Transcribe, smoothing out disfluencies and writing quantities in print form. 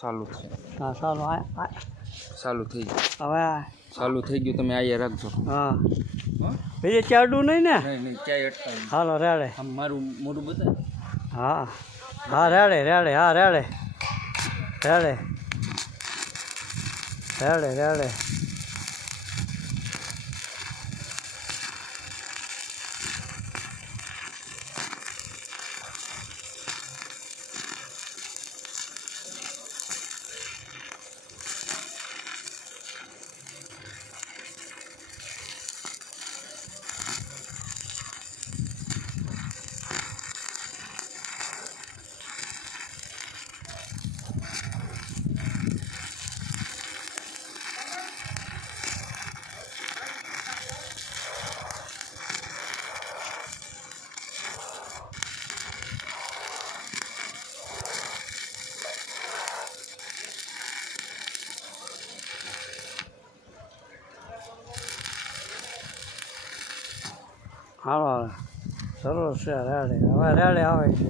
ચાલુ છે. હા ચાલો ચાલુ થઈ ગયું. હવે ચાલુ થઈ ગયું. તમે અહીંયા રાખજો. હા બીજે ચાડું નહીં ને? નહીં ક્યાંય અટકાય. હાલો રેડે. આમ મારું મોઢું બતાવે. હા હા રેડે રેડે હા રેડે રેડે રેડે રેડે. હાલો સરસ છે રેડે. હવે રેડે આવે છે.